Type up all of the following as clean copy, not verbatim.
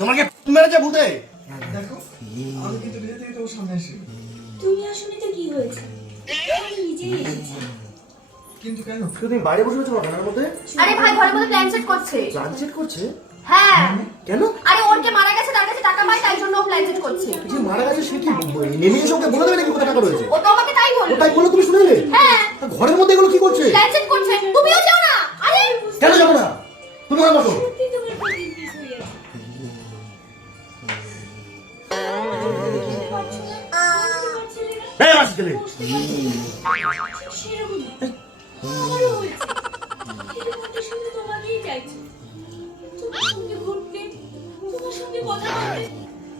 তোমাকে মেরেছে ভূতে। দেখো আমি কিন্তু নিজে থেকে তোমার সামনে আসি। তুমি আসলে তো কি হয়েছে? আমি নিজেই এসেছি। কিন্তু কেন? তুমি বাইরে বসে আছো ঘরের মধ্যে? আরে ভাই ঘরের মধ্যে প্ল্যান সেট করছে। প্ল্যান সেট করছে? হ্যাঁ। কেন? আরে ওরকে মারা গেছে, তার কাছে টাকা পায়, তাই জন্য ও প্ল্যান সেট করছে। যে মারা গেছে সে কি নেমে এসে ওকে বলে দেবে নাকি কত টাকা রয়েছে? ও তো আমাকে তাই ও বলল। তাই বলে তুমি শুনে এলে? হ্যাঁ। তা ঘরের মধ্যে এগুলো কি করছে? প্ল্যান সেট করছে। তুমিও যাও না। আরে কেন যাবো না? তুমি আমার বসো। সত্যি তোমার প্রতি পিস হয়ে আছে। বুঝতে পারছো না? বুঝতে পারছিলে না? এই আমার ছেলে। সেরকমই। আমারও হয়েছে। কিন্তু মনটা শুধু তোমাকেই চাইছে। তোমার সঙ্গে ঘুরতে, তোমার সঙ্গে কথা বলতে,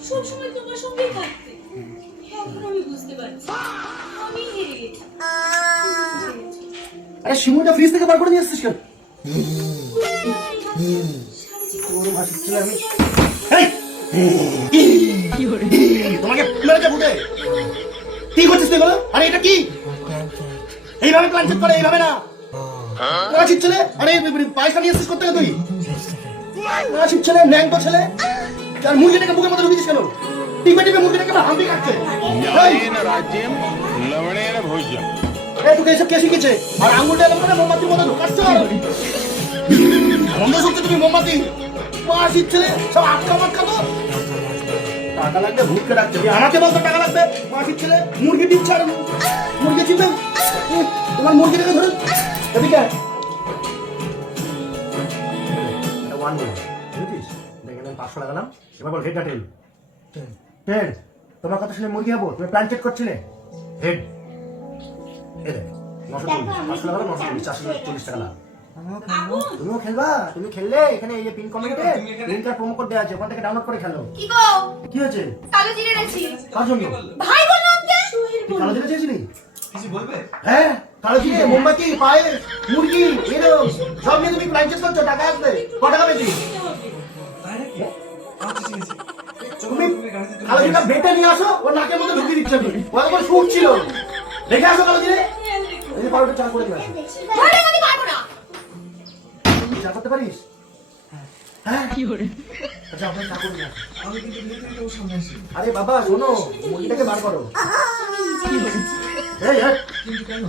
সবসময় তোমার সঙ্গেই থাকতে। এখন আমি বুঝতে পারছি আমি হেরে গেছি। তুমি হেরেছো। আরে শিমুটা ফ্রিজ থেকে বার করে নিয়ে আসছিস কেন? সারা জীবন ওর ভাষা ছিল আমি। তোমাকে মেরেছে ভূতে। কি করছিস তুই বলো? আরে এটা কি? এইভাবে প্ল্যান সেট করে, এইভাবে না। নাচির ছেলে, আরে পয়সা নিয়ে এসেছিস করতে তুই? নাচির ছেলে, ন্যাংটো ছেলে। আর মুরগিটাকে বুকের মধ্যে ঢুকিয়েছিস কেন? টিপে টিপে মুরগিটাকে আমার হাম্পি কাটছে। राज्यम लवणेन भोज्यम। এই তোকে এসব কে শিখেছে? আর আঙুলটা এরকম করে মোমবাতির মধ্যে ঢুকাচ্ছ? বন্ধ শুনছো তুমি মোমবাতি? নাচির ছেলে, সব আটকা মাটকা তো। টাকা লাগবে ভূতকে ডাকছে। আমাকে বলতো টাকা লাগবে? নাচির ছেলে, মুরগি দিচ্ছে আর মুরগি চিনবে? তোমার মুরগিটাকে ধরে এদিকে আয়। এটা ওয়ান মিনিট বুঝেছিস? দেখে নেন 500 লাগালাম। এবার বল হেডটা টেল। টেল। তোমার কথা শুনে মুরগি হবো? তুমি প্ল্যান চেক করছিলে? হেড। এ দেখ 940 500 লাগালাম 940 440 টাকা লাগ। তুমিও খেলবা? তুমি খেললে এখানে এই যে পিন কমেন্টে লিংক আর প্রোমো কোড দেওয়া আছে, ওখান থেকে ডাউনলোড করে খেলো। কি গো? কি হয়েছে? কালো জিরে এনেছি। কার জন্য? ভাই বললো আনতে। তুই কালো জিরে চেয়েছিলি? কিছু বলবে? হ্যাঁ, কালো জিরে, মোমবাতি, পায়েস, মুরগি, এরকম সব নিয়ে তুমি প্ল্যান চেক করছো, টাকা আসবে। কত টাকা পেয়েছি? তাই নাকি? আচ্ছা ঠিক আছে। চলো তুমি তুমি গাড়িতে চলে কালো জিরেটা বেটে নিয়ে আসো, ওর নাকের মধ্যে ঢুকিয়ে দিচ্ছে তুমি। ও একবার শুট ছিল। দেখে আসো কালো জিরে। এই যে পাউডার চা করে নিয়ে আসো। ভাই আমি পারবো না। তুই চা করতে পারিস? হ্যাঁ কি করে? আচ্ছা আমরা চা করে নিয়ে আসো। আমি কিন্তু নিজে থেকে তোমার সামনে আসি। আরে বাবা শোনো, মুরগিটাকে বার করো। এই হ্যাঁ, কিন্তু কেন?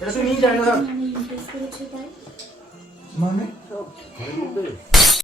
এটা তুই নিয়ে যাই না। মানে ইমপ্রেস করেছো তাই? মানে ঘরের মধ্যে